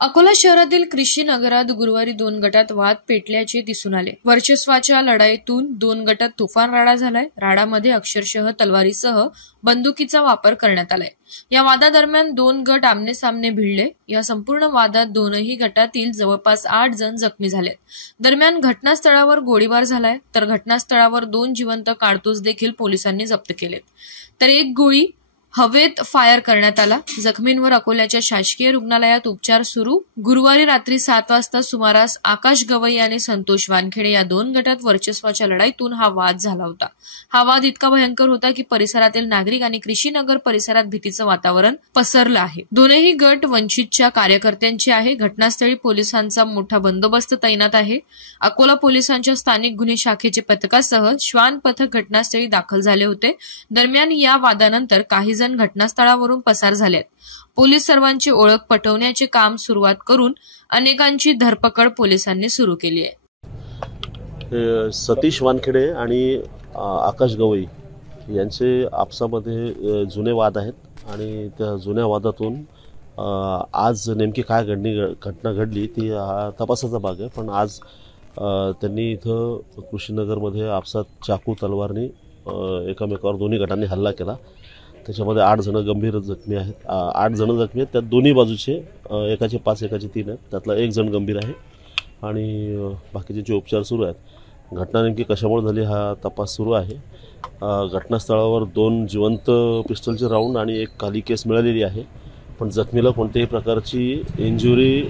अकोला शहरातील कृषी नगरात गुरुवारी 2 गटात वाद पेटल्याचे दिसून आले। वर्चस्वाच्या लढाईतून 2 गटात तुफान राडा झालाय। राडामध्ये अक्षरशः तलवारीसह बंदुकीचा वापर करण्यात आलाय। या वादादरम्यान 2 गट आमने-सामने भिडले। या संपूर्ण वादात दोनही गटातील जवळपास 8 जण जखमी झालेत। दरम्यान घटनास्थळावर गोळीबार झालाय, तर घटनास्थळावर 2 जिवंत कारतूस देखील पोलिसांनी जप्त केलेत, तर एक गोळी हवेत फायर करण्यात आला। जखमींवर अकोल्याच्या शासकीय रुग्णालयात उपचार सुरू। गुरुवारी रात्री 7 वाजता सुमारास आकाश गवई आणि संतोष वानखेडे या 2 गटात वर्चस्वाच्या लढाईतून हा वाद झाला होता। हा वाद इतका भयंकर होता की परिसरातील नागरिक आणि कृषीनगर परिसरात भीतीचं वातावरण पसरलं आहे। दोन्ही गट वंचितच्या कार्यकर्त्यांचे आहे। घटनास्थळी पोलिसांचा मोठा बंदोबस्त तैनात आहे। अकोला पोलिसांच्या स्थानिक गुन्हे शाखेचे पथकासह श्वान पथक घटनास्थळी दाखल झाले होते। दरम्यान या वादानंतर काही जण घटनास्थळावरून पसार झालेत। पोलीस सर्वांची ओळख पटवण्याचे काम सुरुवात करून अनेकांची धरपकड पोलिसांनी सुरू केली आहे। सतीश वानखेडे आणि आकाश गवई यांचे आपसामध्ये जुने वाद आहेत आणि त्या जुन्या वादातून आज नेमकी काय घटना घडली ती तपासाचा भाग आहे। पण आज त्यांनी इथं कृषीनगरमध्ये आपसात चाकू तलवारने एकमेकावर दोन्ही गटांनी हल्ला केला। त्याच्यामध्ये 8 जण गंभीर जखमी आहेत। 8 जण जखमी आहेत, त्यात दोन्ही बाजूचे एकाचे 5 एकाचे 3 आहेत। त्यातला एक जण गंभीर आहे आणि बाकीचे उपचार सुरू आहेत। घटना नेमकी कशामुळे झाली हा तपास सुरू आहे। घटनास्थळावर 2 जिवंत पिस्टलचे राऊंड आणि एक खाली केस मिळालेली आहे, पण जखमीला कोणत्याही प्रकारची इंजुरी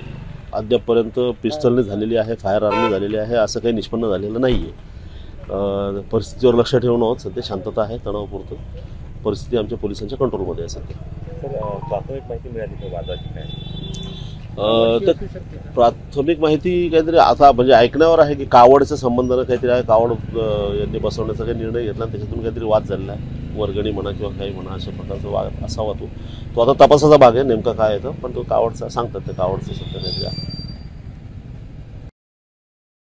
अद्यापपर्यंत पिस्टलने झालेली आहे, फायर आर्मने झालेली आहे असं काही निष्पन्न झालेलं नाही आहे। परिस्थितीवर लक्ष ठेवून आहोत। सध्या शांतता आहे, तणावपूर्ण परिस्थिती आमच्या पोलिसांच्या कंट्रोलमध्ये आहे सध्या। प्राथमिक माहिती मिळाली वादाची काय? तर प्राथमिक माहिती काहीतरी आता म्हणजे ऐकण्यावर आहे की कावडच्या संबंधानं काहीतरी आहे। कावड यांनी बसवण्याचा काही निर्णय घेतला आणि त्याच्यातून काहीतरी वाद झालेला आहे। वर्गणी म्हणा किंवा काही म्हणा अशा प्रकारचा वाद असावा तो आता तपासाचा भाग आहे नेमका काय आहे, पण तो कावडचा सांगतात ते कावडचं सध्या काहीतरी